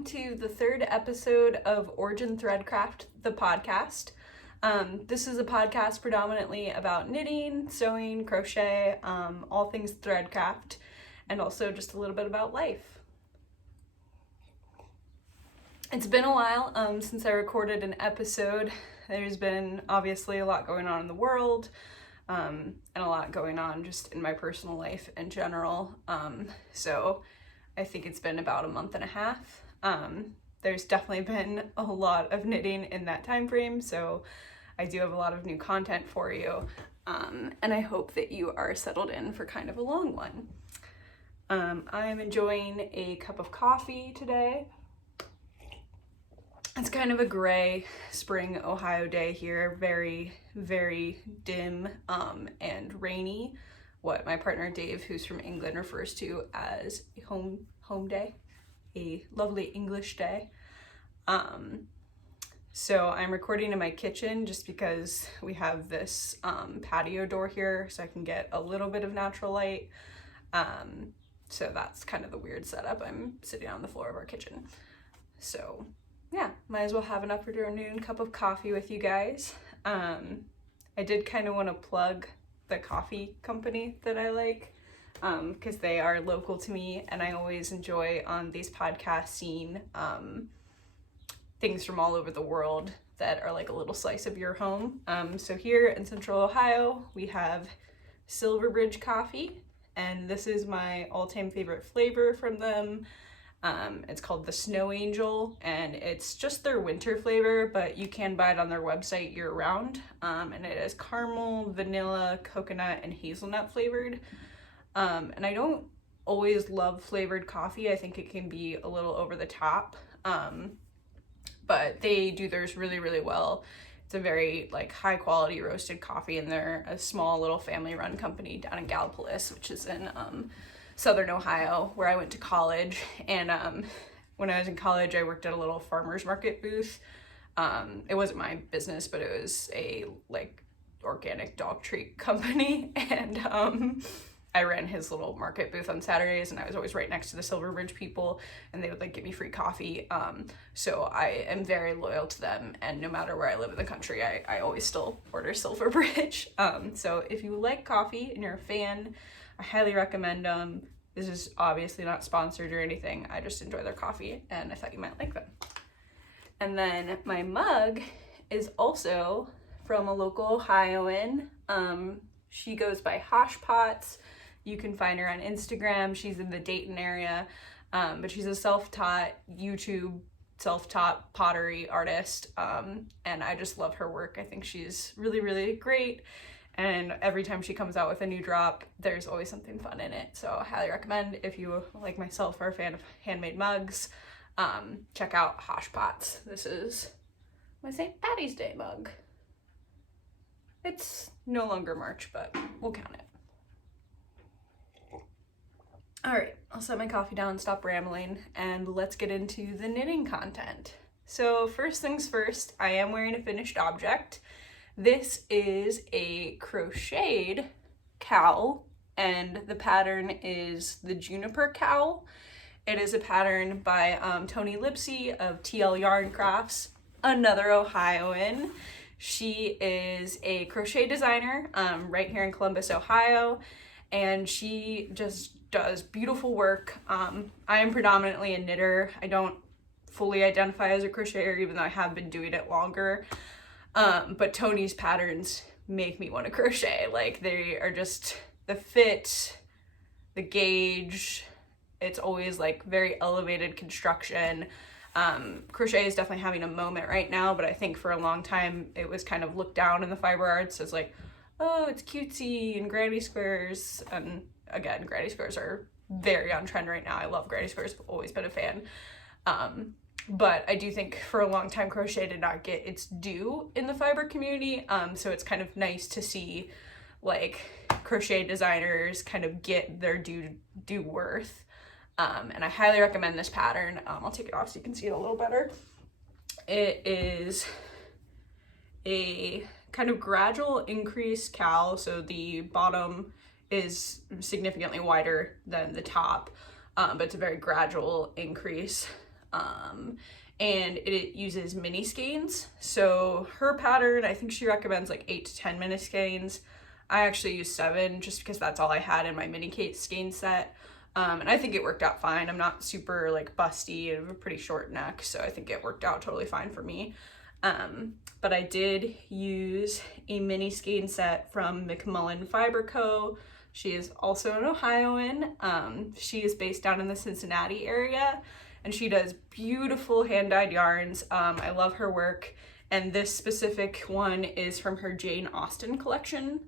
welcome to the third episode of Origin Threadcraft, the podcast. This is a podcast predominantly about knitting, sewing, crochet, all things threadcraft, and also just a little bit about life. It's been a while since I recorded an episode. There's been obviously a lot going on in the world, and a lot going on just in my personal life in general. So I think it's been about a month and a half. There's definitely been a lot of knitting in that time frame, so I do have a lot of new content for you, and I hope that you are settled in for kind of a long one. I'm enjoying a cup of coffee today. It's kind of a gray spring Ohio day here, very, very dim and rainy. What my partner Dave, who's from England, refers to as a home day, a lovely English day. So I'm recording in my kitchen just because we have this patio door here, so I can get a little bit of natural light. So that's kind of the weird setup. I'm sitting on the floor of our kitchen. So yeah, might as well have an afternoon cup of coffee with you guys. I did kind of want to plug the coffee company that I like, because they are local to me, and I always enjoy on these podcasts seeing things from all over the world that are like a little slice of your home. So here in Central Ohio, we have Silverbridge coffee, and this is my all-time favorite flavor from them. It's called the Snow Angel, and it's just their winter flavor, but you can buy it on their website year-round, and it is caramel, vanilla, coconut, and hazelnut flavored. And I don't always love flavored coffee. I think it can be a little over the top, but they do theirs really, really well. It's a very like high quality roasted coffee, and they're a small little family run company down in Gallipolis, which is in Southern Ohio, where I went to college. And when I was in college, I worked at a little farmer's market booth. It wasn't my business, but it was a like organic dog treat company, and I ran his little market booth on Saturdays, and I was always right next to the Silverbridge people, and they would like give me free coffee. So I am very loyal to them, and no matter where I live in the country, I always still order Silverbridge. So if you like coffee and you're a fan, I highly recommend them. This is obviously not sponsored or anything. I just enjoy their coffee, and I thought you might like them. And then my mug is also from a local Ohioan. She goes by Hosh Pots. You can find her on Instagram. She's in the Dayton area, but she's a self-taught pottery artist, and I just love her work. I think she's really, really great. And every time she comes out with a new drop, there's always something fun in it. So I highly recommend, if you, like myself, are a fan of handmade mugs, check out Hosh Pots. This is my St. Patty's Day mug. It's no longer March, but we'll count it. All right, I'll set my coffee down, stop rambling, and let's get into the knitting content. So first things first, I am wearing a finished object. This is a crocheted cowl, and the pattern is the Juniper cowl. It is a pattern by Toni Lipsey of TL Yarn Crafts, another Ohioan. She is a crochet designer right here in Columbus, Ohio, and she just does beautiful work. I am predominantly a knitter. I don't fully identify as a crocheter, even though I have been doing it longer. But Toni's patterns make me want to crochet. Like, they are just the fit, the gauge. It's always like very elevated construction. Crochet is definitely having a moment right now, but I think for a long time it was kind of looked down in the fiber arts as like, oh, it's cutesy and granny squares. And again, granny squares are very on trend right now. I love granny squares. I've always been a fan. But I do think for a long time crochet did not get its due in the fiber community. So it's kind of nice to see like crochet designers kind of get their due worth. And I highly recommend this pattern. I'll take it off so you can see it a little better. It is a kind of gradual increase cowl, so the bottom is significantly wider than the top, but it's a very gradual increase. and it uses mini skeins. So her pattern, I think she recommends like 8 to 10 mini skeins. I actually used 7 just because that's all I had in my mini skein set. And I think it worked out fine. I'm not super like busty and I have a pretty short neck, so I think it worked out totally fine for me. But I did use a mini skein set from McMullen Fiber Co. She is also an Ohioan. She is based down in the Cincinnati area, and she does beautiful hand-dyed yarns. I love her work, and this specific one is from her Jane Austen collection.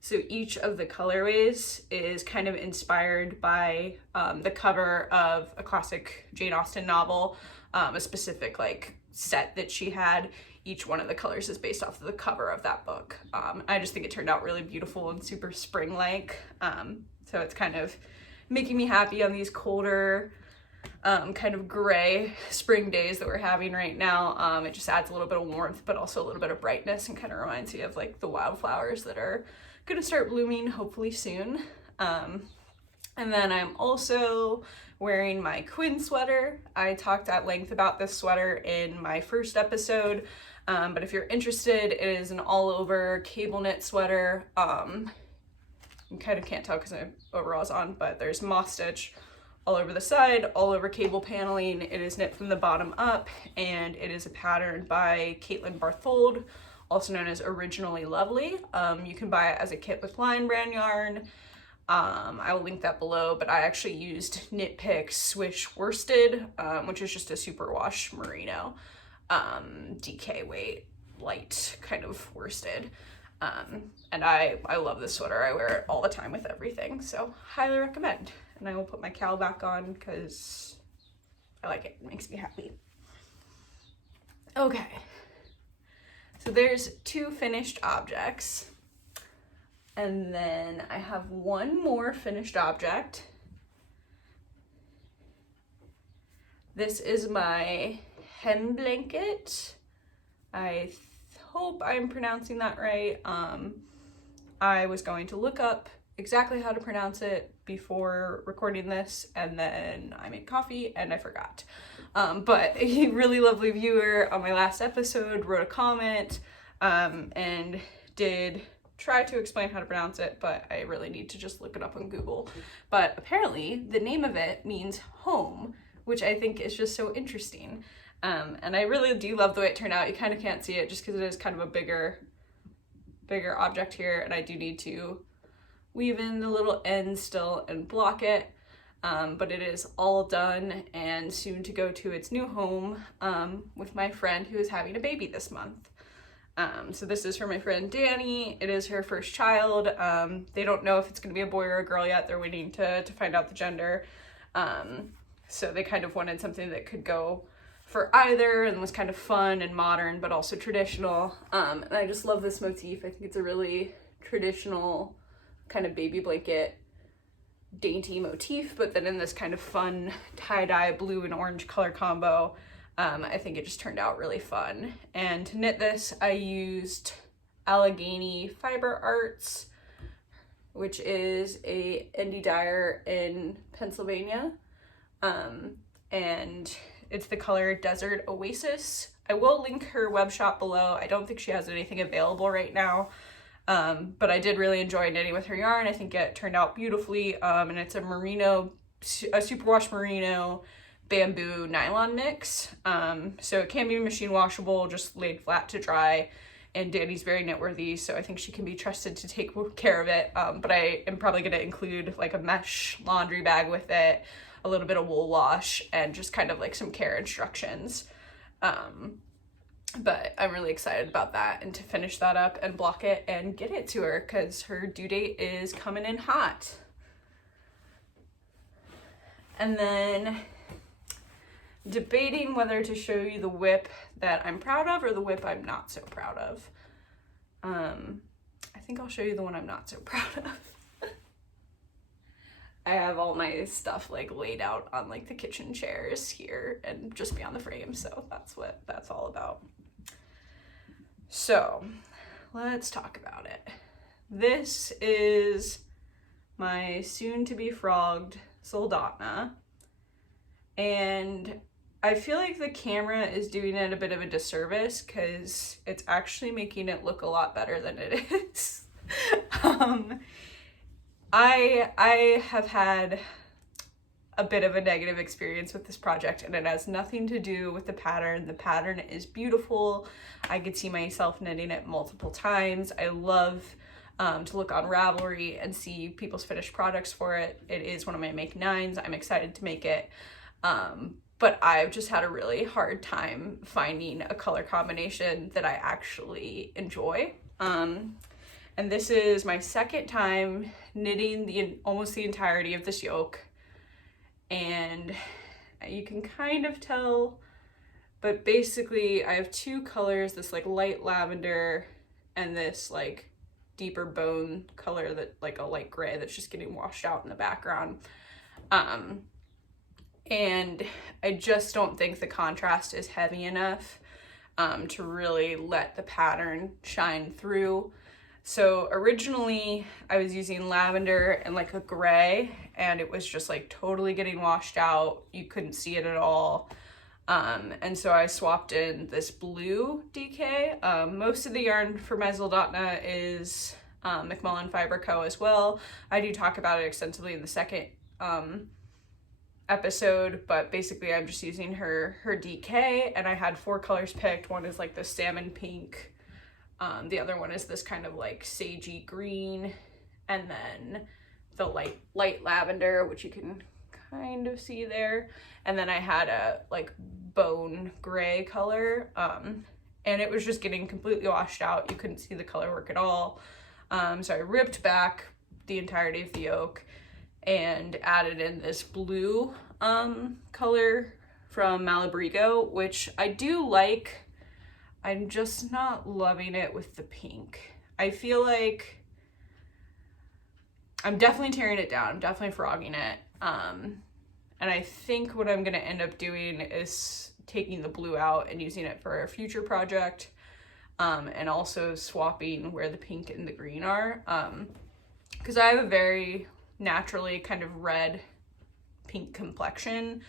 So each of the colorways is kind of inspired by the cover of a classic Jane Austen novel, a specific like set that she had. Each one of the colors is based off of the cover of that book. I just think it turned out really beautiful and super spring-like. So it's kind of making me happy on these colder, kind of gray spring days that we're having right now. It just adds a little bit of warmth, but also a little bit of brightness, and kind of reminds you of like the wildflowers that are gonna start blooming hopefully soon. And then I'm also wearing my Quinn sweater. I talked at length about this sweater in my first episode, but if you're interested, it is an all over cable knit sweater. You kind of can't tell because my overalls on, but there's moss stitch all over the side, all over cable paneling. It is knit from the bottom up, and it is a pattern by Caitlin Barthold, also known as Originally Lovely. You can buy it as a kit with Lion Brand yarn. I will link that below, but I actually used Knit Pick Swish Worsted, which is just a superwash merino, DK weight, light kind of worsted. And I love this sweater. I wear it all the time with everything, so highly recommend. And I will put my cowl back on because I like it. It makes me happy. Okay. So there's 2 finished objects, and then I have one more finished object. This is my hem blanket. I hope I'm pronouncing that right. I was going to look up exactly how to pronounce it before recording this, and then I made coffee and I forgot. But a really lovely viewer on my last episode wrote a comment and did try to explain how to pronounce it, but I really need to just look it up on Google. But apparently the name of it means home, which I think is just so interesting. And I really do love the way it turned out. You kind of can't see it just because it is kind of a bigger object here, and I do need to weave in the little ends still and block it. But it is all done and soon to go to its new home with my friend who is having a baby this month. So this is for my friend Danny. It is her first child. They don't know if it's going to be a boy or a girl yet. They're waiting to find out the gender. So they kind of wanted something that could go for either and was kind of fun and modern, but also traditional. And I just love this motif. I think it's a really traditional kind of baby blanket dainty motif, but then in this kind of fun tie-dye blue and orange color combo. I think it just turned out really fun. And to knit this, I used Allegheny Fiber Arts, which is a indie dyer in Pennsylvania. And it's the color Desert Oasis. I will link her web shop below. I don't think she has anything available right now. But I did really enjoy knitting with her yarn. I think it turned out beautifully. And it's a superwash merino bamboo nylon mix. So it can be machine washable, just laid flat to dry. And Danny's very knitworthy, so I think she can be trusted to take care of it. But I am probably going to include like a mesh laundry bag with it, a little bit of wool wash, and just kind of like some care instructions. But I'm really excited about that and to finish that up and block it and get it to her because her due date is coming in hot. And then debating whether to show you the whip that I'm proud of or the whip I'm not so proud of. I think I'll show you the one I'm not so proud of. I have all my stuff like laid out on like the kitchen chairs here and just beyond the frame, so that's what that's all about. So let's talk about it. This is my soon to be frogged Soldotna, and I feel like the camera is doing it a bit of a disservice because it's actually making it look a lot better than it is. I have had a bit of a negative experience with this project, and it has nothing to do with the pattern. The pattern is beautiful. I could see myself knitting it multiple times. I love to look on Ravelry and see people's finished products for it. It is one of my make nines. I'm excited to make it. But I've just had a really hard time finding a color combination that I actually enjoy. And this is my second time knitting almost the entirety of this yoke. And you can kind of tell, but basically I have two colors, this like light lavender and this like deeper bone color, that like a light gray that's just getting washed out in the background. And I just don't think the contrast is heavy enough to really let the pattern shine through. So originally I was using lavender and like a gray, and it was just like totally getting washed out. You couldn't see it at all. And so I swapped in this blue DK. Most of the yarn for Meisel.net is McMullen Fiber Co. as well. I do talk about it extensively in the second episode, but basically I'm just using her DK, and I had 4 colors picked. One is like the salmon pink. The other one is this kind of like sagey green, and then the light lavender, which you can kind of see there. And then I had a like bone gray color, and it was just getting completely washed out. You couldn't see the color work at all. So I ripped back the entirety of the yoke and added in this blue color from Malabrigo, which I do like. I'm just not loving it with the pink. I feel like I'm definitely tearing it down. I'm definitely frogging it. And I think what I'm gonna end up doing is taking the blue out and using it for a future project, and also swapping where the pink and the green are. Because I have a very naturally kind of red pink complexion,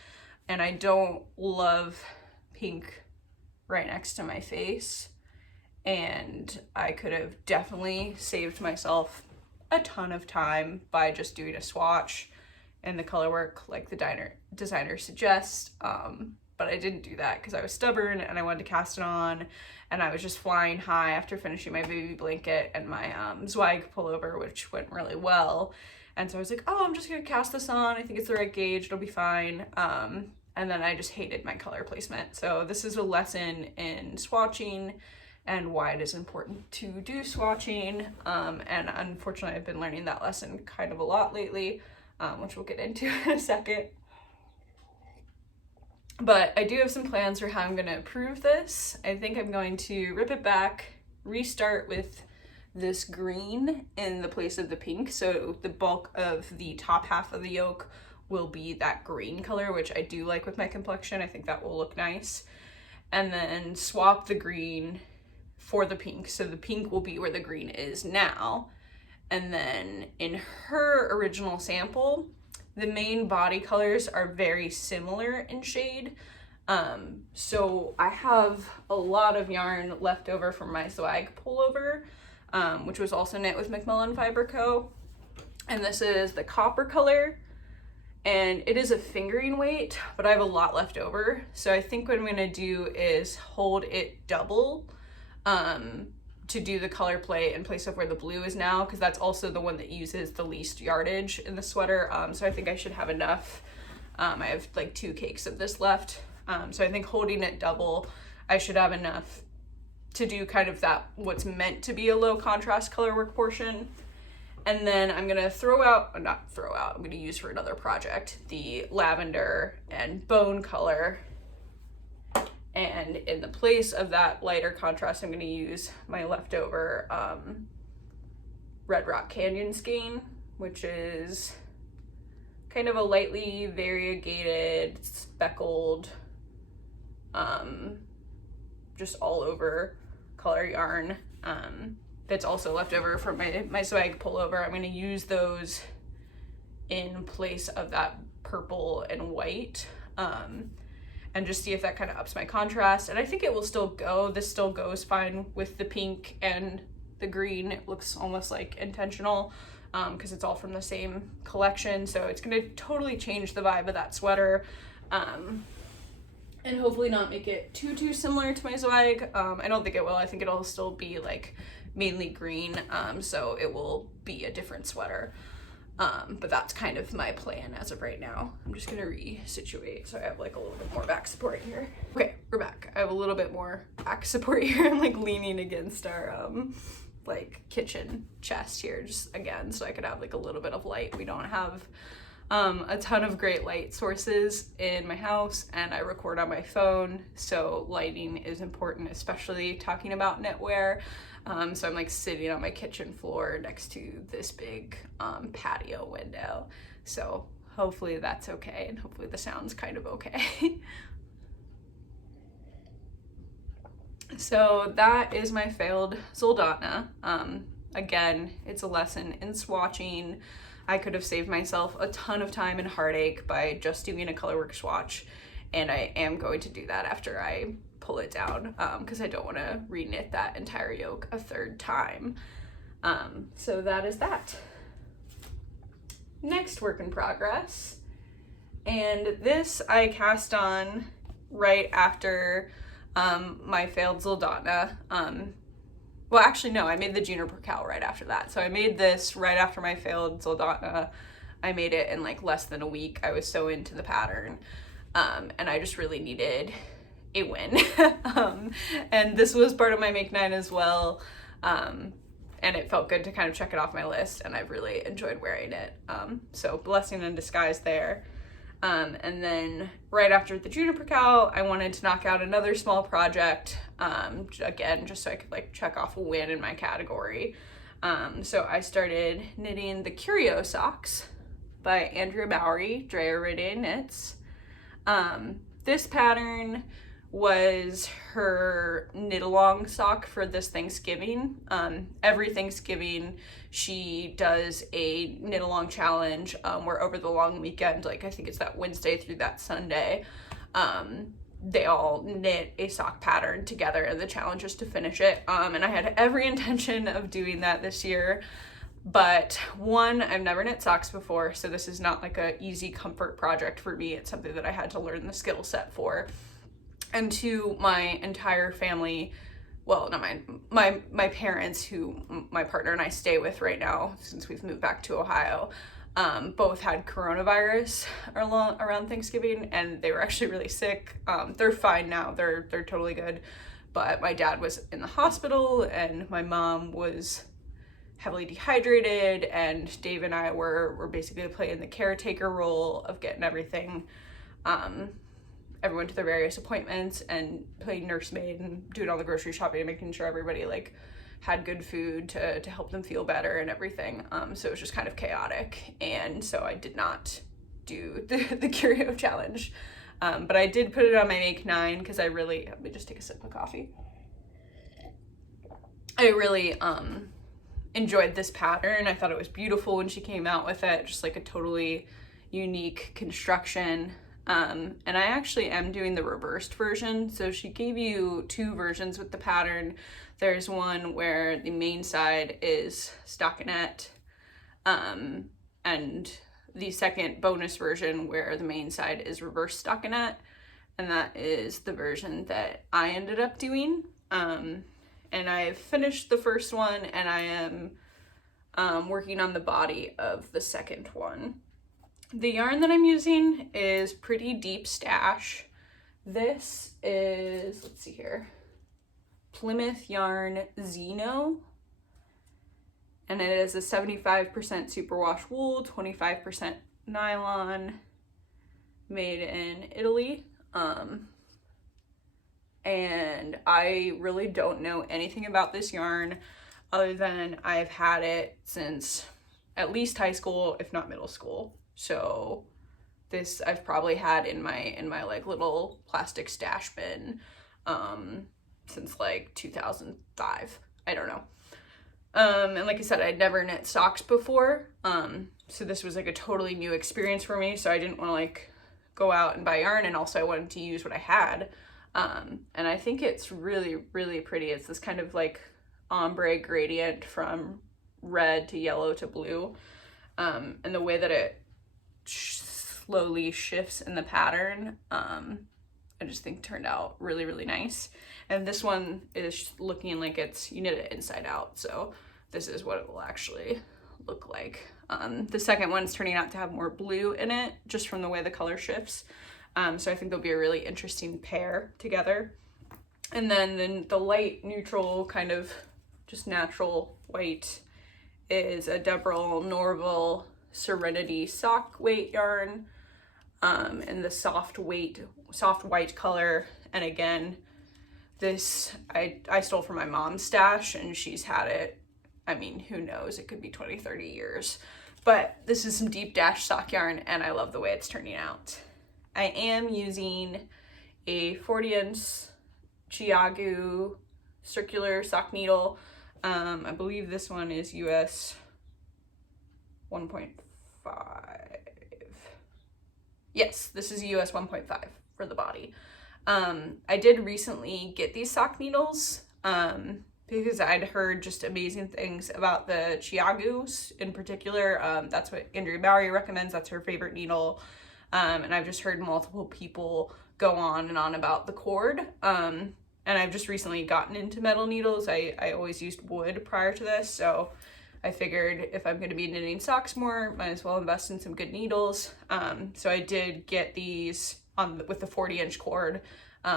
and I don't love pink right next to my face, and I could have definitely saved myself a ton of time by just doing a swatch and the color work like the designer suggests, but I didn't do that because I was stubborn and I wanted to cast it on, and I was just flying high after finishing my baby blanket and my Zweig pullover, which went really well. And so I was like, oh, I'm just gonna cast this on, I think it's the right gauge, it'll be fine. And then I just hated my color placement. So this is a lesson in swatching and why it is important to do swatching. And unfortunately, I've been learning that lesson kind of a lot lately, which we'll get into in a second. But I do have some plans for how I'm gonna improve this. I think I'm going to rip it back, restart with this green in the place of the pink. So the bulk of the top half of the yoke will be that green color, which I do like with my complexion. I think that will look nice. And then swap the green for the pink. So the pink will be where the green is now. And then in her original sample, the main body colors are very similar in shade. So I have a lot of yarn left over from my Zweig pullover, which was also knit with McMullen Fiber Co. And this is the copper color. And it is a fingering weight, but I have a lot left over. So I think what I'm gonna do is hold it double to do the color play in place of where the blue is now, because that's also the one that uses the least yardage in the sweater. So I think I should have enough. I have like 2 cakes of this left. So I think holding it double, I should have enough to do kind of that, what's meant to be a low contrast color work portion. And then I'm gonna I'm gonna use for another project, the lavender and bone color. And in the place of that lighter contrast, I'm gonna use my leftover Red Rock Canyon skein, which is kind of a lightly variegated, speckled, just all over color yarn. That's also left over from my Zweig pullover. I'm gonna use those in place of that purple and white. and just see if that kind of ups my contrast. And I think it will still go. This still goes fine with the pink and the green. It looks almost like intentional because it's all from the same collection. So it's going to totally change the vibe of that sweater. And hopefully not make it too similar to my Zweig. I don't think it will. I think it'll still be like mainly green, so it will be a different sweater. But that's kind of my plan as of right now. I'm just gonna resituate so I have like a little bit more back support here. Okay, we're back. I have a little bit more back support here. I'm like leaning against our like kitchen chest here just again so I could have like a little bit of light. We don't have a ton of great light sources in my house, and I record on my phone, so lighting is important, especially talking about knitwear. So I'm like sitting on my kitchen floor next to this big patio window, so hopefully that's okay, and hopefully the sound's kind of okay. So that is my failed Soldotna. Again, it's a lesson in swatching. I could have saved myself a ton of time and heartache by just doing a colorwork swatch, and I am going to do that after I pull it down because I don't want to reknit that entire yoke a third time. So that is that. Next work in progress, and this I cast on right after my failed Soldotna. Well, actually, no, I made the Juniper cowl right after that. So I made this right after my failed Soldotna. I made it in like less than a week. I was so into the pattern, and I just really needed a win. And this was part of my Make 9 as well, and it felt good to kind of check it off my list, and I've really enjoyed wearing it. So blessing in disguise there. And then right after the Juniper cowl, I wanted to knock out another small project, again, just so I could like check off a win in my category. So I started knitting the Curio socks by Andrea Bowery, Drea Radiate Knits. This pattern was her knit along sock for this Thanksgiving. Every Thanksgiving she does a knit along challenge where over the long weekend, like I think it's that Wednesday through that Sunday, they all knit a sock pattern together, and the challenge is to finish it. And I had every intention of doing that this year, but one, I've never knit socks before, so this is not like a easy comfort project for me. It's something that I had to learn the skill set for. And two, my entire family, well, not my parents, who my partner and I stay with right now since we've moved back to Ohio, both had coronavirus around Thanksgiving, and they were actually really sick. They're fine now, they're totally good, but my dad was in the hospital and my mom was heavily dehydrated, and Dave and I were basically playing the caretaker role of getting everything, everyone to their various appointments and playing nursemaid and doing all the grocery shopping and making sure everybody like had good food to help them feel better and everything. So it was just kind of chaotic, and so I did not do the Curio challenge, but I did put it on my Make 9 because let me just take a sip of coffee. I really enjoyed this pattern. I thought it was beautiful when she came out with it, just like a totally unique construction. And I actually am doing the reversed version. So she gave you two versions with the pattern. There's one where the main side is stockinette, and the second bonus version where the main side is reverse stockinette. And that is the version that I ended up doing. And I've finished the first one, and I am working on the body of the second one. The yarn that I'm using is Pretty Deep Stash. This is, let's see here, Plymouth Yarn Zeno, and it is a 75% superwash wool, 25% nylon, made in Italy. And I really don't know anything about this yarn other than I've had it since at least high school, if not middle school. So this I've probably had in my like little plastic stash bin since like 2005. I don't know. And like I said, I'd never knit socks before. So this was like a totally new experience for me. So I didn't want to like go out and buy yarn, and also I wanted to use what I had. And I think it's really, really pretty. It's this kind of like ombre gradient from red to yellow to blue. And the way that it slowly shifts in the pattern, I just think turned out really, really nice. And this one is looking like you knit it inside out. So this is what it will actually look like. The second one's turning out to have more blue in it, just from the way the color shifts. So I think they'll be a really interesting pair together. And then the light neutral kind of just natural white is a Deborah Norville Serenity sock weight yarn, in the soft white color. And again, this I stole from my mom's stash, and she's had it, I mean, who knows, it could be 20, 30 years. But this is some deep dash sock yarn, and I love the way it's turning out. I am using a 40-inch Chiagu circular sock needle. I believe this one is US 1.5. Yes, this is US 1.5 for the body. I did recently get these sock needles because I'd heard just amazing things about the Chiagus in particular. That's what Andrea Bowery recommends. That's her favorite needle. And I've just heard multiple people go on and on about the cord. And I've just recently gotten into metal needles. I always used wood prior to this, so I figured if I'm going to be knitting socks more, might as well invest in some good needles. So I did get these with the 40-inch cord,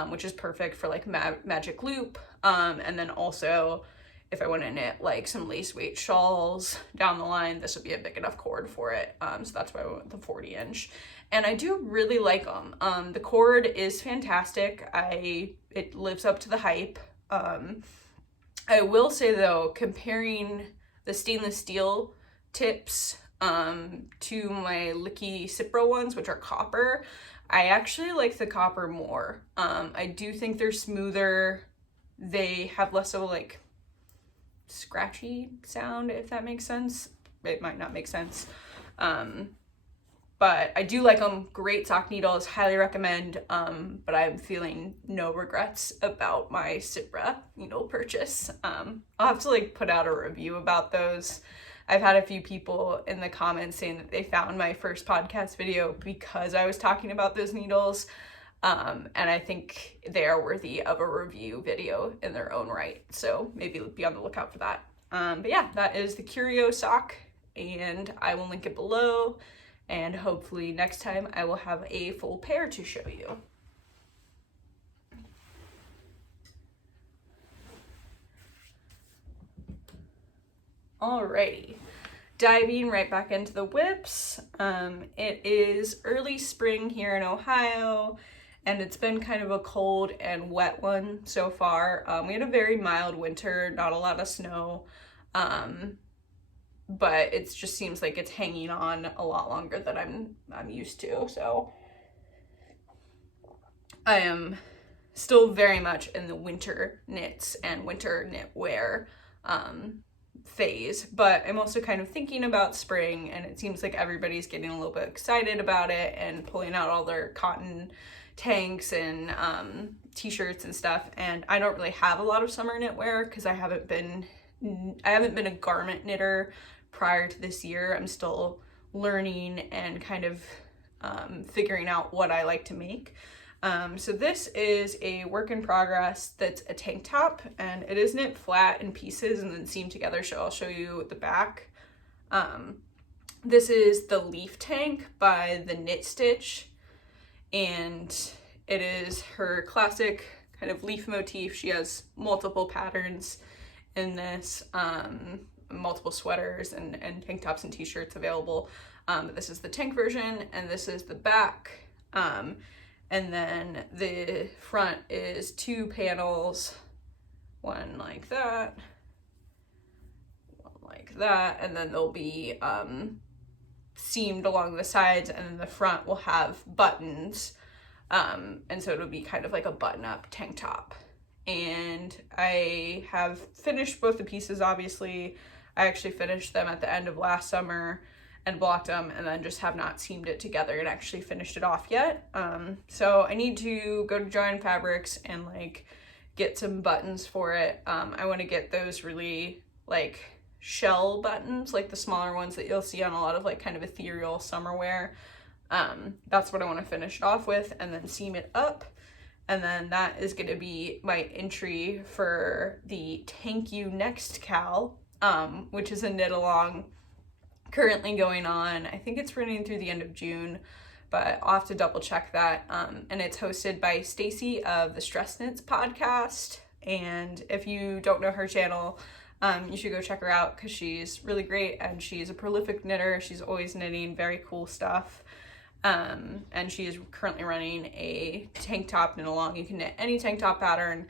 which is perfect for like magic loop. And then also if I want to knit like some lace weight shawls down the line, this would be a big enough cord for it. So that's why I went with the 40-inch. And I do really like them. The cord is fantastic. It lives up to the hype. I will say though, comparing the stainless steel tips to my Licky Cipro ones, which are copper, I actually like the copper more. I do think they're smoother. They have less of a like scratchy sound, if that makes sense. It might not make sense. But I do like them. Great sock needles, highly recommend. But I'm feeling no regrets about my Cipra needle purchase. I'll have to like put out a review about those. I've had a few people in the comments saying that they found my first podcast video because I was talking about those needles. And I think they are worthy of a review video in their own right. So maybe be on the lookout for that. But yeah, that is the Curio sock, and I will link it below. And hopefully next time I will have a full pair to show you. Alrighty, diving right back into the whips. It is early spring here in Ohio, and it's been kind of a cold and wet one so far. We had a very mild winter, not a lot of snow. But it just seems like it's hanging on a lot longer than I'm used to. So I am still very much in the winter knits and winter knitwear phase, but I'm also kind of thinking about spring, and it seems like everybody's getting a little bit excited about it and pulling out all their cotton tanks and t-shirts and stuff. And I don't really have a lot of summer knitwear because I haven't been a garment knitter prior to this year. I'm still learning and kind of figuring out what I like to make. So this is a work in progress that's a tank top, and it is knit flat in pieces and then seamed together, so I'll show you the back. This is the leaf tank by the Knit Stitch, and it is her classic kind of leaf motif. She has multiple patterns in this, multiple sweaters and tank tops and t-shirts available. But this is the tank version, and this is the back. And then the front is two panels, one like that, one like that, and then they'll be seamed along the sides, and then the front will have buttons. And so it'll be kind of like a button-up tank top. And I have finished both the pieces, obviously. I actually finished them at the end of last summer, and blocked them, and then just have not seamed it together and actually finished it off yet. So I need to go to Joann Fabrics and like get some buttons for it. I want to get those really like shell buttons, like the smaller ones that you'll see on a lot of like kind of ethereal summer wear. That's what I want to finish it off with, and then seam it up. And then that is going to be my entry for the Thank You Next Cal, which is a knit along currently going on. I think it's running through the end of June, but I'll have to double check that. And it's hosted by Stacy of the Stress Knits podcast. And if you don't know her channel, you should go check her out because she's really great and she's a prolific knitter. She's always knitting very cool stuff. And she is currently running a tank top knit along. You can knit any tank top pattern,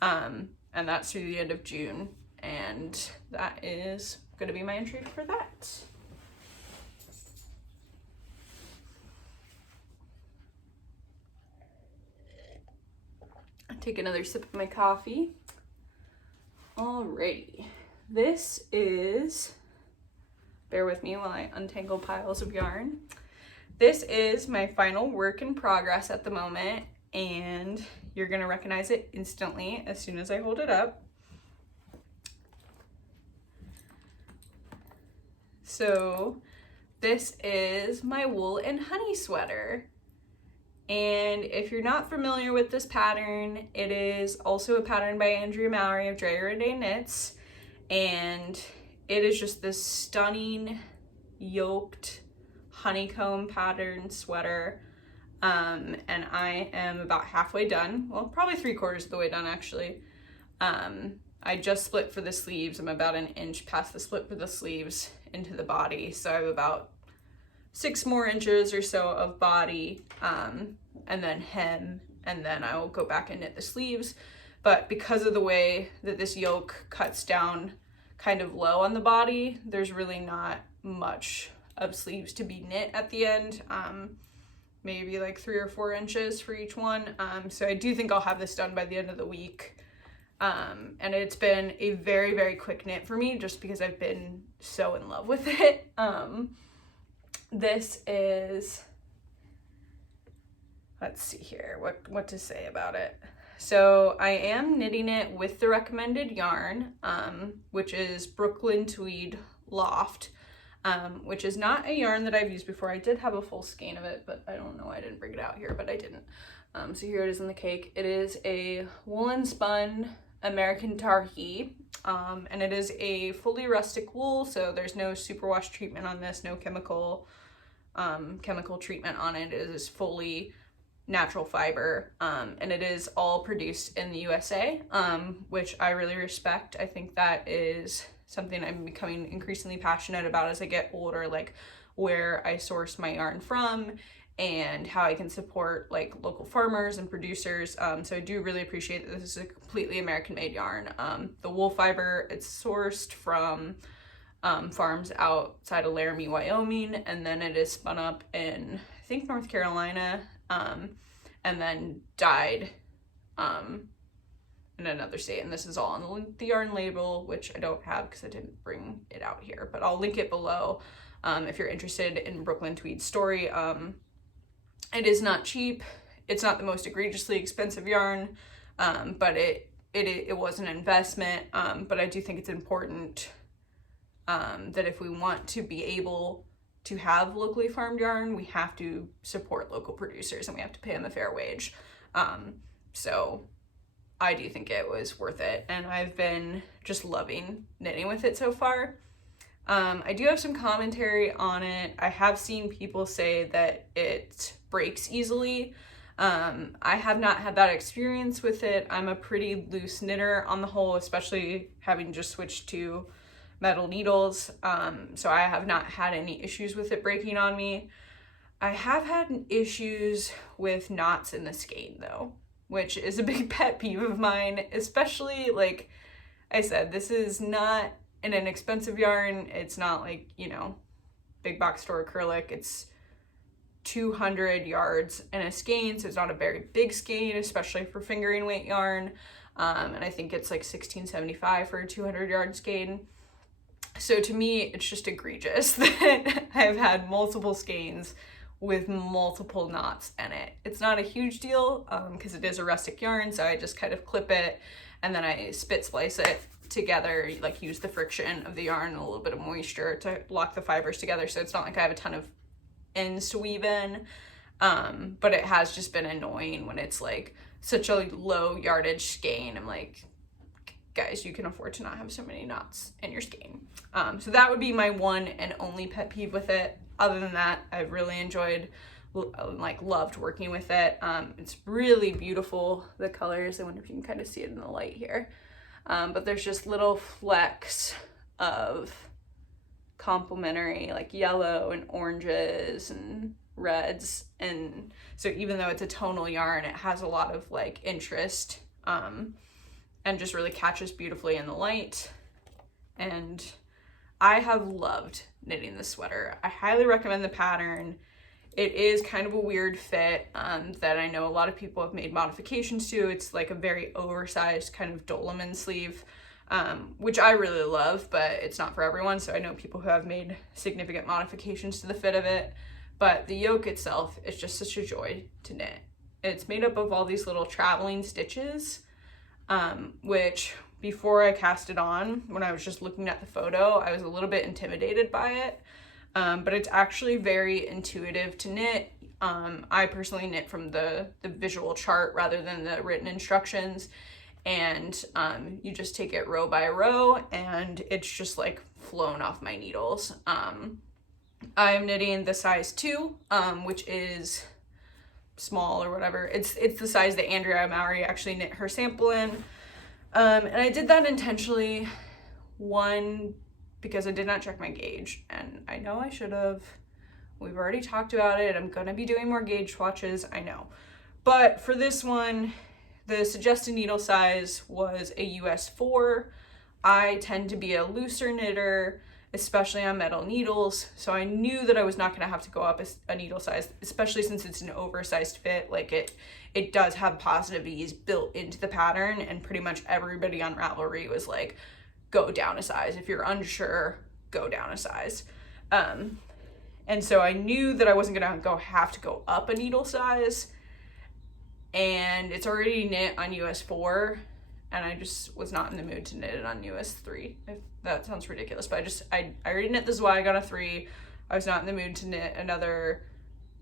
and that's through the end of June. And that is going to be my entry for that. Take another sip of my coffee. Alrighty, this is, bear with me while I untangle piles of yarn. This is my final work in progress at the moment, and you're gonna recognize it instantly as soon as I hold it up. So this is my wool and honey sweater. And if you're not familiar with this pattern, it is also a pattern by Andrea Mallory of Dreyer a Day Knits, and it is just this stunning yoked honeycomb pattern sweater. And I am about halfway done. Well, probably 3/4 of the way done actually. I just split for the sleeves. I'm about an inch past the split for the sleeves into the body. So I have about 6 more inches or so of body, and then hem, and then I will go back and knit the sleeves. But because of the way that this yoke cuts down kind of low on the body, there's really not much of sleeves to be knit at the end. Maybe like 3 or 4 inches for each one. So I do think I'll have this done by the end of the week. And it's been a very, very quick knit for me just because I've been so in love with it. This is, let's see here, what to say about it. So I am knitting it with the recommended yarn, which is Brooklyn Tweed Loft, which is not a yarn that I've used before. I did have a full skein of it, but I don't know, I didn't bring it out here, but I didn't. So here it is in the cake. It is a woolen spun American Tarhi, and it is a fully rustic wool, so there's no superwash treatment on this, no chemical treatment on it. It is fully natural fiber, and it is all produced in the USA, which I really respect. I think that is something I'm becoming increasingly passionate about as I get older, like where I source my yarn from and how I can support like local farmers and producers. So I do really appreciate that this is a completely American made yarn. The wool fiber, it's sourced from farms outside of Laramie, Wyoming, and then it is spun up in, I think, North Carolina, and then dyed in another state. And this is all on the yarn label, which I don't have because I didn't bring it out here, but I'll link it below if you're interested in Brooklyn Tweed's story. It is not cheap. It's not the most egregiously expensive yarn, but it was an investment. But I do think it's important that if we want to be able to have locally farmed yarn, we have to support local producers and we have to pay them a fair wage. So I do think it was worth it, and I've been just loving knitting with it so far. I do have some commentary on it. I have seen people say that it breaks easily. I have not had that experience with it. I'm a pretty loose knitter on the whole, especially having just switched to metal needles. So I have not had any issues with it breaking on me. I have had issues with knots in the skein though, which is a big pet peeve of mine, especially, like I said, this is not an inexpensive yarn. It's not like, you know, big box store acrylic. It's 200 yards in a skein, so it's not a very big skein, especially for fingering weight yarn. And I think it's like $16.75 for a 200 yard skein. So to me, it's just egregious that I've had multiple skeins with multiple knots in it. It's not a huge deal because it is a rustic yarn, so I just kind of clip it and then I spit splice it together, like use the friction of the yarn and a little bit of moisture to lock the fibers together, so it's not like I have a ton of ends to weave in. But it has just been annoying when it's like such a low yardage skein. I'm like, guys, you can afford to not have so many knots in your skein. So that would be my one and only pet peeve with it. Other than that, I've really enjoyed, like loved working with it. It's really beautiful, the colors. I wonder if you can kind of see it in the light here. But there's just little flecks of complementary, like yellow and oranges and reds. And so even though it's a tonal yarn, it has a lot of like interest, and just really catches beautifully in the light. And I have loved knitting this sweater. I highly recommend the pattern. It is kind of a weird fit that I know a lot of people have made modifications to. It's like a very oversized kind of dolman sleeve, which I really love, but it's not for everyone. So I know people who have made significant modifications to the fit of it, but the yoke itself is just such a joy to knit. It's made up of all these little traveling stitches, which before I cast it on, when I was just looking at the photo, I was a little bit intimidated by it. But it's actually very intuitive to knit. I personally knit from the visual chart rather than the written instructions. And you just take it row by row and it's just like flown off my needles. I'm knitting the size 2, which is small or whatever. It's the size that Andrea Mowry actually knit her sample in. And I did that intentionally, one, because I did not check my gauge, and I know I should have. We've already talked about it. I'm gonna be doing more gauge swatches, I know. But for this one, the suggested needle size was a US 4. I tend to be a looser knitter, especially on metal needles, so I knew that I was not gonna have to go up a needle size, especially since it's an oversized fit. Like it does have positive ease built into the pattern, and pretty much everybody on Ravelry was like, go down a size. If you're unsure, go down a size. And so I knew that I wasn't gonna have to go up a needle size, and it's already knit on US 4, and I just was not in the mood to knit it on US 3. If that sounds ridiculous, but I already knit the Zweig on a 3. I was not in the mood to knit another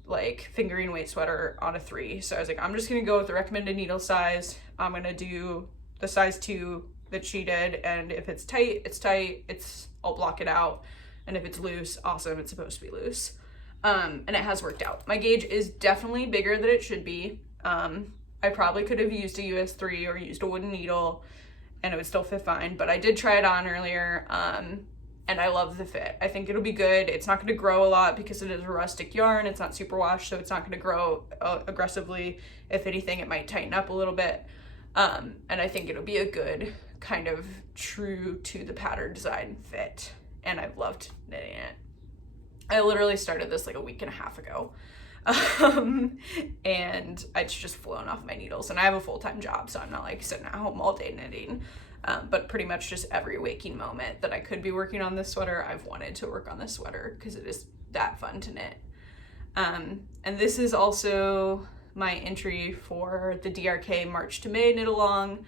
like fingering weight sweater on a 3. So I was like, I'm just gonna go with the recommended needle size. I'm gonna do the size 2 that she did, and if it's tight, it's tight. I'll block it out, and if it's loose, awesome, it's supposed to be loose. And it has worked out. My gauge is definitely bigger than it should be. I probably could have used a US 3 or used a wooden needle and it would still fit fine, but I did try it on earlier, and I love the fit. I think it'll be good. It's not going to grow a lot because it is a rustic yarn. It's not superwash, so it's not going to grow aggressively. If anything, it might tighten up a little bit. And I think it'll be a good kind of true to the pattern design fit, and I've loved knitting it. I literally started this like a week and a half ago, and it's just flown off my needles, and I have a full-time job, so I'm not like sitting at home all day knitting, but pretty much just every waking moment that I could be working on this sweater, I've wanted to work on this sweater because it is that fun to knit. And this is also my entry for the DRK March to May knit along.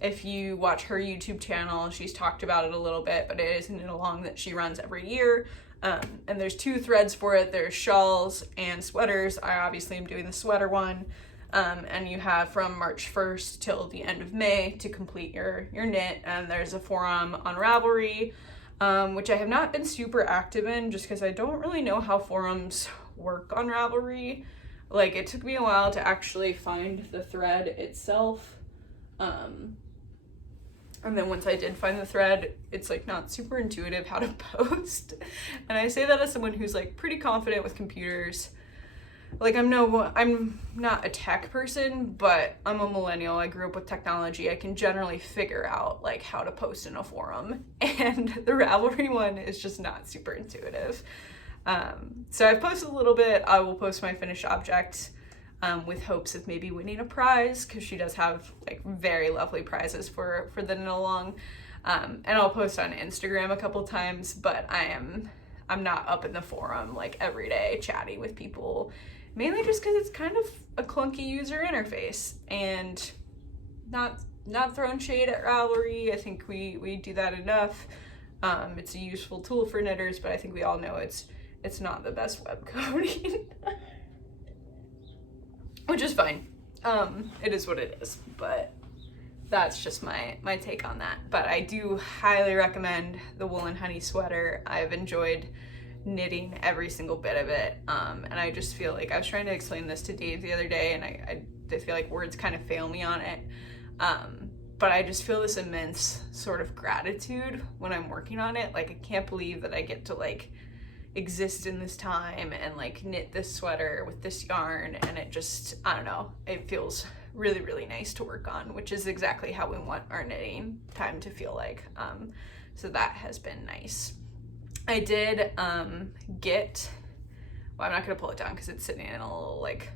If you watch her YouTube channel, she's talked about it a little bit, but it is a knit along that she runs every year. And there's 2 threads for it. There's shawls and sweaters. I obviously am doing the sweater one. And you have from March 1st till the end of May to complete your knit. And there's a forum on Ravelry, which I have not been super active in just because I don't really know how forums work on Ravelry. Like, it took me a while to actually find the thread itself. And then once I did find the thread, it's like not super intuitive how to post. And I say that as someone who's like pretty confident with computers. Like, I'm not a tech person, but I'm a millennial. I grew up with technology. I can generally figure out like how to post in a forum, and the Ravelry one is just not super intuitive. So I've posted a little bit. I will post my finished object with hopes of maybe winning a prize, because she does have like very lovely prizes for the knit along. And I'll post on Instagram a couple times, but I'm not up in the forum like every day chatting with people, mainly just because it's kind of a clunky user interface. And not throwing shade at Ravelry, I think we do that enough. It's a useful tool for knitters, but I think we all know it's not the best web coding. Which is fine. It is what it is, but that's just my take on that. But I do highly recommend the wool&honey sweater. I've enjoyed knitting every single bit of it, and I just feel like I was trying to explain this to Dave the other day, and I feel like words kind of fail me on it, but I just feel this immense sort of gratitude when I'm working on it. Like, I can't believe that I get to like exist in this time and like knit this sweater with this yarn, and it just, I don't know, it feels really, really nice to work on, which is exactly how we want our knitting time to feel like. So that has been nice. I did get, well, I'm not gonna pull it down because it's sitting in a little like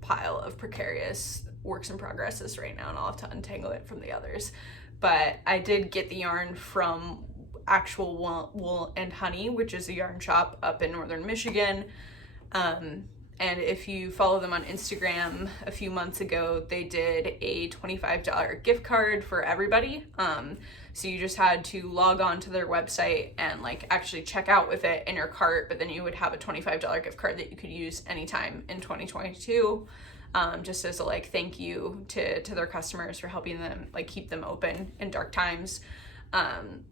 pile of precarious works in progresses right now, and I'll have to untangle it from the others. But I did get the yarn from actual wool&honey, which is a yarn shop up in northern Michigan. And if you follow them on Instagram, a few months ago, they did a $25 gift card for everybody. So you just had to log on to their website and like actually check out with it in your cart, but then you would have a $25 gift card that you could use anytime in 2022, just as a like thank you to their customers for helping them like keep them open in dark times.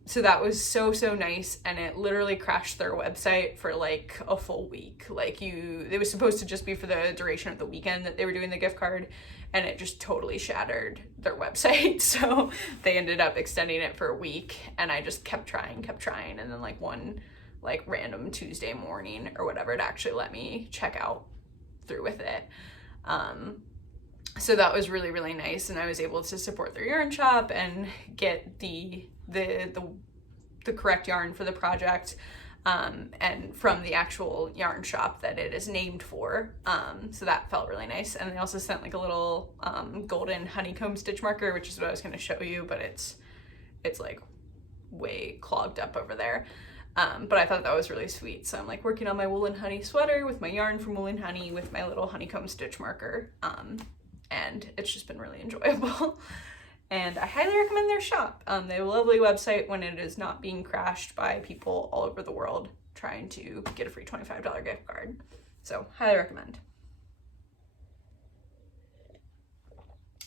So that was so nice, and it literally crashed their website for like a full week. Like it was supposed to just be for the duration of the weekend that they were doing the gift card, and it just totally shattered their website. So they ended up extending it for a week, and I just kept trying, and then like one like random Tuesday morning or whatever, it actually let me check out through with it. So that was really, really nice, and I was able to support their yarn shop and get the correct yarn for the project, and from the actual yarn shop that it is named for. So that felt really nice. And they also sent like a little golden honeycomb stitch marker, which is what I was going to show you, but it's like way clogged up over there. But I thought that was really sweet. So I'm like working on my wool&honey sweater with my yarn from wool&honey with my little honeycomb stitch marker. And it's just been really enjoyable. And I highly recommend their shop. They have a lovely website when it is not being crashed by people all over the world trying to get a free $25 gift card. So highly recommend.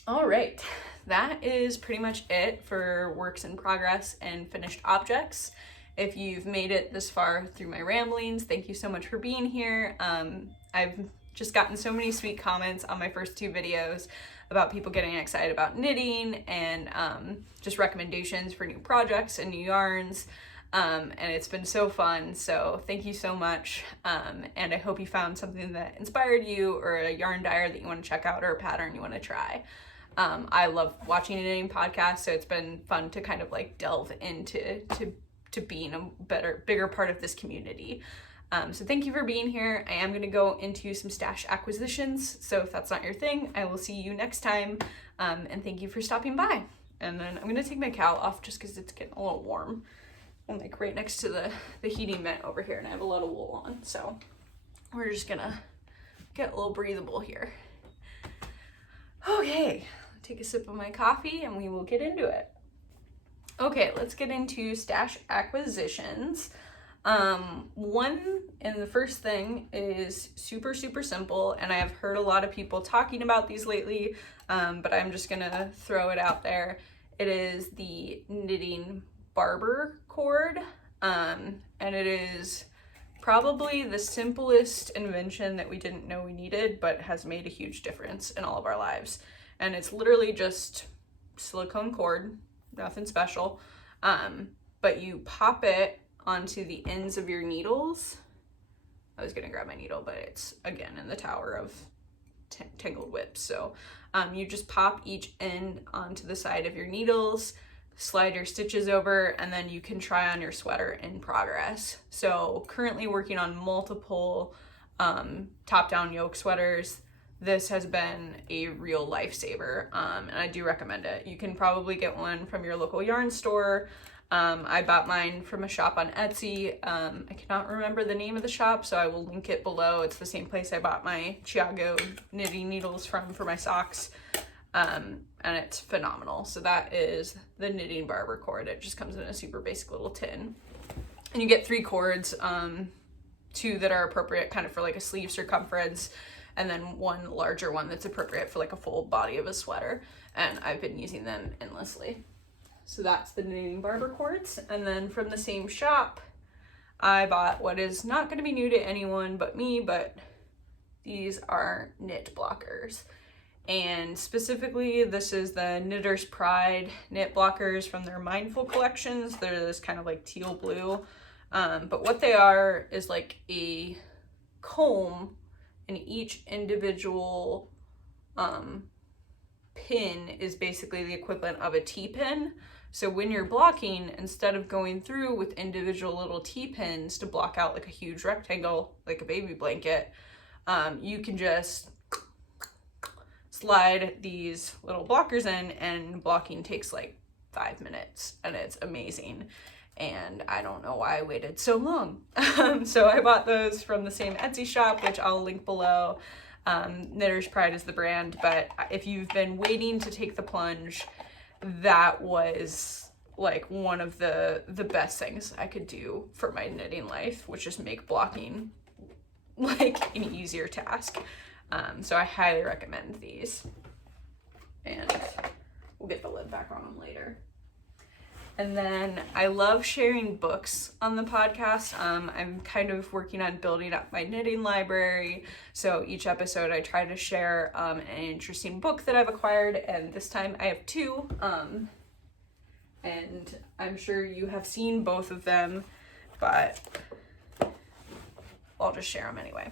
All right, that is pretty much it for works in progress and finished objects. If you've made it this far through my ramblings, thank you so much for being here. I've just gotten so many sweet comments on my first two videos about people getting excited about knitting and just recommendations for new projects and new yarns. And it's been so fun, so thank you so much. And I hope you found something that inspired you, or a yarn dyer that you want to check out, or a pattern you want to try. I love watching a knitting podcast, so it's been fun to kind of like delve into being a bigger part of this community. So thank you for being here. I am going to go into some stash acquisitions, so if that's not your thing, I will see you next time, and thank you for stopping by. And then I'm going to take my cowl off just because it's getting a little warm. I'm like right next to the heating vent over here, and I have a lot of wool on, so we're just going to get a little breathable here. Okay, take a sip of my coffee and we will get into it. Okay, let's get into stash acquisitions. The first thing is super simple, and I have heard a lot of people talking about these lately, but I'm just gonna throw it out there. It is the knitting Barber cord, and it is probably the simplest invention that we didn't know we needed, but has made a huge difference in all of our lives. And it's literally just silicone cord, nothing special, but you pop it onto the ends of your needles. I was gonna grab my needle, but it's again in the tower of tangled whips. So you just pop each end onto the side of your needles, slide your stitches over, and then you can try on your sweater in progress. So currently working on multiple top-down yoke sweaters. this has been a real lifesaver, and I do recommend it. You can probably get one from your local yarn store. I bought mine from a shop on Etsy. I cannot remember the name of the shop, so I will link it below. It's the same place I bought my Chiago knitting needles from for my socks, and it's phenomenal. So that is the knitting Barber cord. It just comes in a super basic little tin. And you get 3 cords, 2 that are appropriate kind of for like a sleeve circumference, and then 1 larger one that's appropriate for like a full body of a sweater. And I've been using them endlessly. So that's the knitting Barber cords. And then from the same shop, I bought what is not going to be new to anyone but me, but these are knit blockers. And specifically, this is the Knitter's Pride knit blockers from their Mindful collections. They're this kind of like teal blue. But what they are is like a comb, and each individual pin is basically the equivalent of a T-pin. So when you're blocking, instead of going through with individual little T-pins to block out like a huge rectangle, like a baby blanket, you can just slide these little blockers in, and blocking takes like 5 minutes, and it's amazing. And I don't know why I waited so long. So I bought those from the same Etsy shop, which I'll link below. Knitter's Pride is the brand, but if you've been waiting to take the plunge, that was like one of the best things I could do for my knitting life, which is make blocking like an easier task. So I highly recommend these, and we'll get the lid back on them later. And then I love sharing books on the podcast. I'm kind of working on building up my knitting library. So each episode I try to share an interesting book that I've acquired. And this time I have 2. And I'm sure you have seen both of them, but I'll just share them anyway.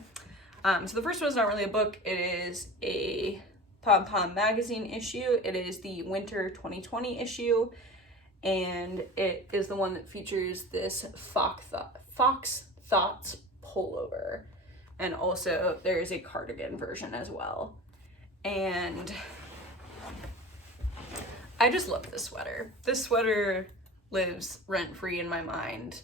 So the first one is not really a book. It is a Pom Pom magazine issue. It is the Winter 2020 issue. And it is the one that features this Fox Thoughts pullover. And also there is a cardigan version as well. And I just love this sweater. This sweater lives rent-free in my mind.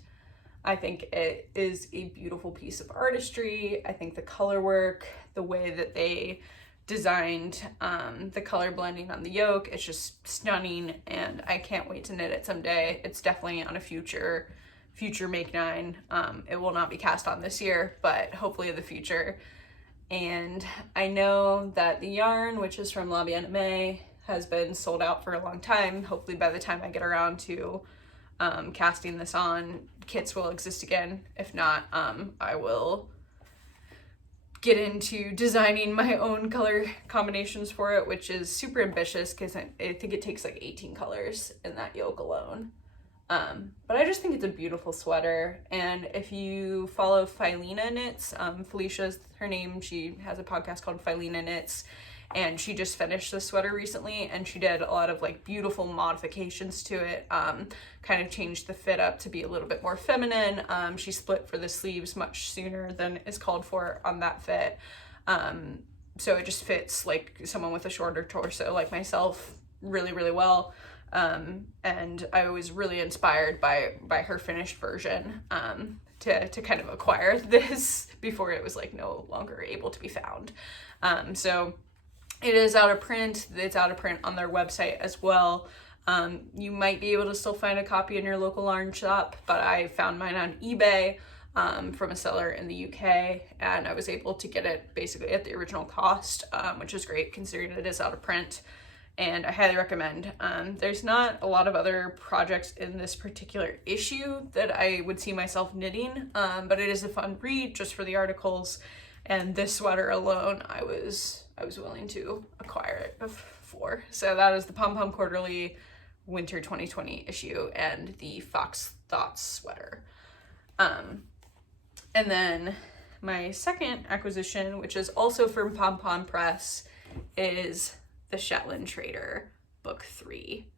I think it is a beautiful piece of artistry. I think the color work, the way that they designed the color blending on the yoke, it's just stunning, and I can't wait to knit it someday. It's definitely on a future Make 9. It will not be cast on this year, but hopefully in the future. And I know that the yarn, which is from La Bien-Aimée, has been sold out for a long time. Hopefully by the time I get around to casting this on, kits will exist again. If not, I will get into designing my own color combinations for it, which is super ambitious because I think it takes like 18 colors in that yoke alone. But I just think it's a beautiful sweater. And if you follow Philena Knits, Felicia's her name, she has a podcast called Philena Knits, and she just finished this sweater recently, and she did a lot of like beautiful modifications to it, kind of changed the fit up to be a little bit more feminine. She split for the sleeves much sooner than is called for on that fit. So it just fits like someone with a shorter torso like myself really, really well. And I was really inspired by her finished version, to kind of acquire this before it was like no longer able to be found. So it is out of print. It's out of print on their website as well. You might be able to still find a copy in your local yarn shop, but I found mine on eBay from a seller in the UK, and I was able to get it basically at the original cost, which is great considering it is out of print, and I highly recommend. There's not a lot of other projects in this particular issue that I would see myself knitting, but it is a fun read just for the articles, and this sweater alone I was willing to acquire it before. So that is the Pom Pom Quarterly Winter 2020 issue and the Fox Thoughts sweater. And then my second acquisition, which is also from Pom Pom Press, is the Shetland Trader book 3.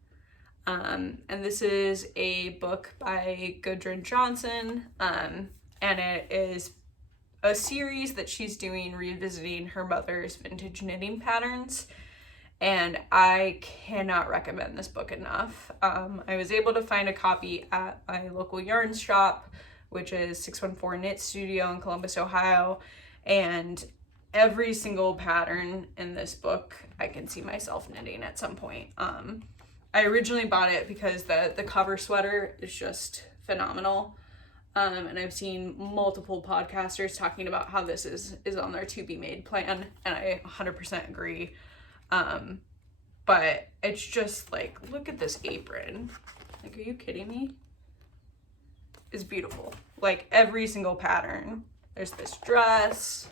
And this is a book by Gudrun Johnson, and it is a series that she's doing revisiting her mother's vintage knitting patterns, and I cannot recommend this book enough. I was able to find a copy at my local yarn shop, which is 614 Knit Studio in Columbus, Ohio, and every single pattern in this book I can see myself knitting at some point. I originally bought it because the cover sweater is just phenomenal. And I've seen multiple podcasters talking about how this is on their to be made plan, and I 100% agree. But it's just like, look at this apron. Like, are you kidding me? It's beautiful. Like, every single pattern. There's this dress.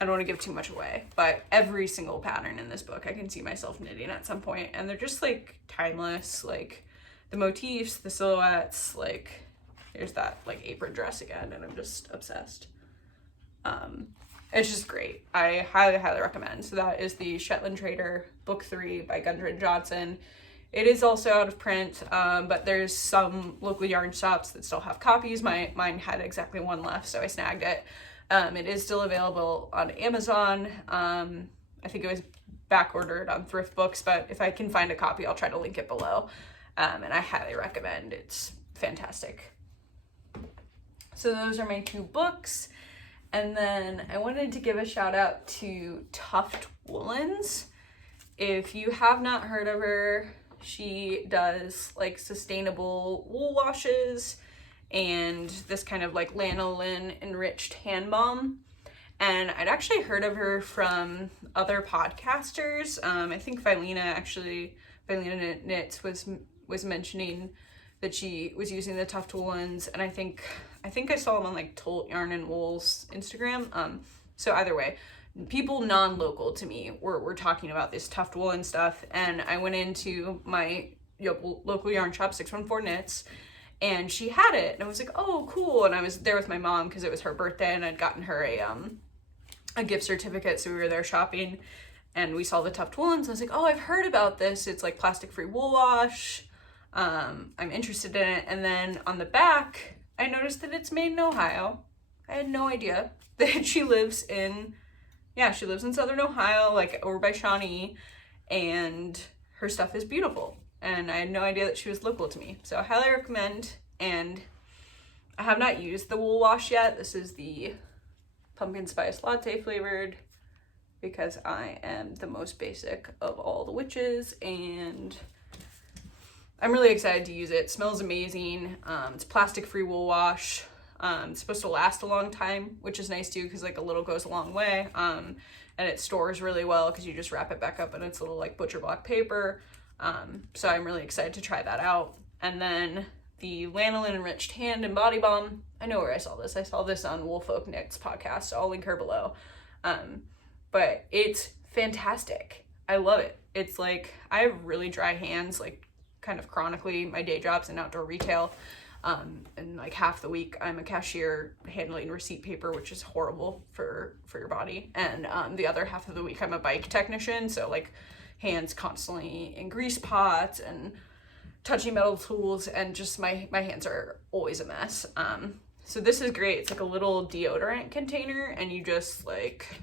I don't want to give too much away, but every single pattern in this book I can see myself knitting at some point, and they're just like timeless. Like the motifs, the silhouettes, like there's that like apron dress again, and I'm just obsessed. It's just great. I highly recommend. So that is the Shetland Trader Book 3 by Gundren Johnson. It is also out of print, but there's some local yarn shops that still have copies. Mine had exactly one left, so I snagged it. It is still available on Amazon. I think it was back ordered on Thrift Books, but if I can find a copy, I'll try to link it below. And I highly recommend. It's fantastic. So those are my 2 books. And then I wanted to give a shout out to Tuft Woollens. If you have not heard of her, she does like sustainable wool washes and this kind of like lanolin enriched hand balm. And I'd actually heard of her from other podcasters. I think Filena Knits was mentioning that she was using the Tuft Woollens, and I think I saw them on like Tolt Yarn and Wool's Instagram. So either way, people non-local to me were talking about this Tuft Woolen stuff, and I went into my local yarn shop, 614 Knits, and she had it, and I was like, oh, cool. And I was there with my mom because it was her birthday, and I'd gotten her a gift certificate, so we were there shopping, and we saw the Tuft Woollens. I was like, oh, I've heard about this. It's like plastic-free wool wash. I'm interested in it. And then on the back, I noticed that it's made in Ohio. I had no idea that she lives in Southern Ohio, like over by Shawnee, and her stuff is beautiful. And I had no idea that she was local to me. So I highly recommend, and I have not used the wool wash yet. This is the pumpkin spice latte flavored because I am the most basic of all the witches, and I'm really excited to use it. It smells amazing. It's plastic-free wool wash. It's supposed to last a long time, which is nice too, because like a little goes a long way. And it stores really well because you just wrap it back up in its little like butcher block paper. So I'm really excited to try that out. And then the Lanolin Enriched Hand and Body Balm. I know where I saw this. I saw this on Woolfolk Knits podcast, so I'll link her below. But it's fantastic. I love it. It's like, I have really dry hands, like kind of chronically. My day job's in outdoor retail. And like half the week I'm a cashier handling receipt paper, which is horrible for your body. And the other half of the week I'm a bike technician, so like hands constantly in grease pots and touching metal tools, and just my hands are always a mess. So this is great. It's like a little deodorant container, and you just like,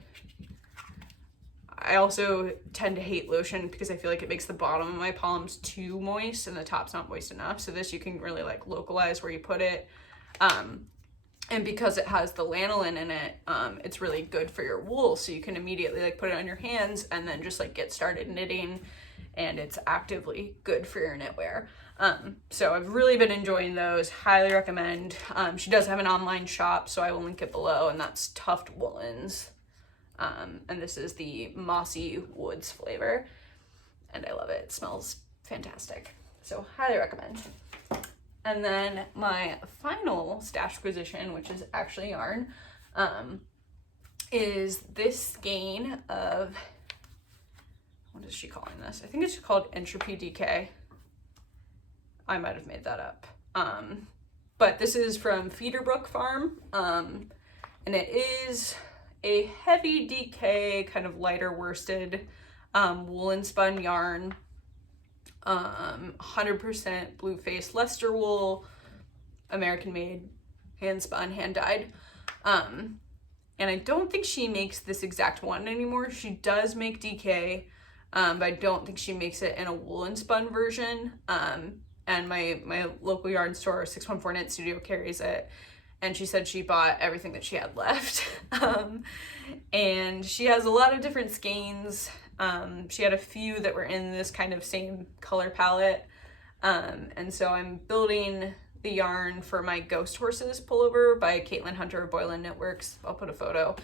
I also tend to hate lotion because I feel like it makes the bottom of my palms too moist and the top's not moist enough. So this, you can really like localize where you put it. And because it has the lanolin in it, it's really good for your wool. So you can immediately like put it on your hands and then just like get started knitting, and it's actively good for your knitwear. So I've really been enjoying those. Highly recommend. She does have an online shop, so I will link it below, and that's Tuft Woollens. And this is the Mossy Woods flavor, and I love it. It smells fantastic. So highly recommend. And then my final stash acquisition, which is actually yarn, is this skein of, what is she calling this? I think it's called Entropy DK. I might have made that up. But this is from Feederbrook Farm, and it is a heavy DK, kind of lighter worsted woolen spun yarn. 100% blue face Leicester wool, American made, hand spun, hand dyed. And I don't think she makes this exact one anymore. She does make DK, but I don't think she makes it in a woolen spun version. And my local yarn store, 614 Knit Studio, carries it. And she said she bought everything that she had left. And she has a lot of different skeins. She had a few that were in this kind of same color palette. And so I'm building the yarn for my Ghost Horses pullover by Caitlin Hunter of Boylan Knitworks. I'll put a photo,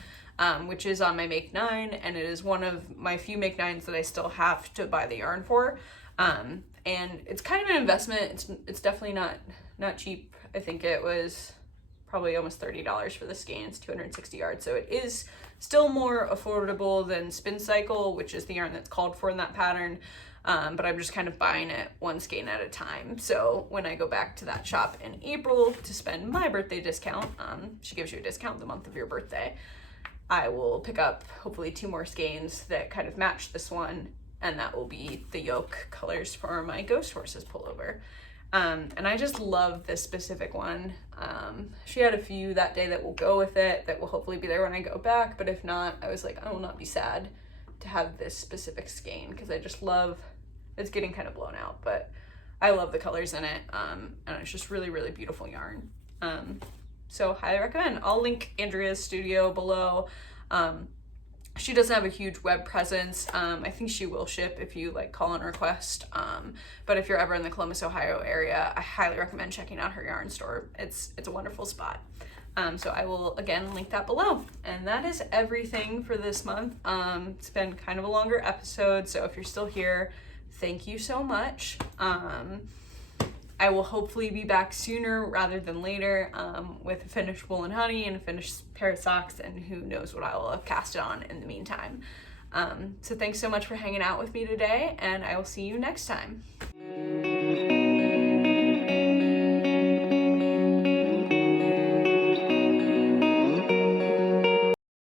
which is on my Make 9, and it is one of my few Make 9s that I still have to buy the yarn for. And it's kind of an investment. It's definitely not cheap. I think it was probably almost $30 for the skein. It's 260 yards, so it is still more affordable than Spin Cycle, which is the yarn that's called for in that pattern. But I'm just kind of buying it one skein at a time. So when I go back to that shop in April to spend my birthday discount, she gives you a discount the month of your birthday, I will pick up hopefully 2 more skeins that kind of match this one, and that will be the yoke colors for my Ghost Horses pullover. And I just love this specific one. She had a few that day that will go with it, that will hopefully be there when I go back, but if not, I was like, I will not be sad to have this specific skein, because I just love, it's getting kind of blown out, but I love the colors in it, and it's just really, really beautiful yarn. So highly recommend. I'll link Andrea's studio below. She doesn't have a huge web presence. I think she will ship if you like call and request. But if you're ever in the Columbus, Ohio area, I highly recommend checking out her yarn store. It's a wonderful spot. So I will again link that below. And that is everything for this month. It's been kind of a longer episode, so if you're still here, thank you so much. I will hopefully be back sooner rather than later with a finished wool and honey and a finished pair of socks, and who knows what I will have casted on in the meantime. So thanks so much for hanging out with me today, and I will see you next time.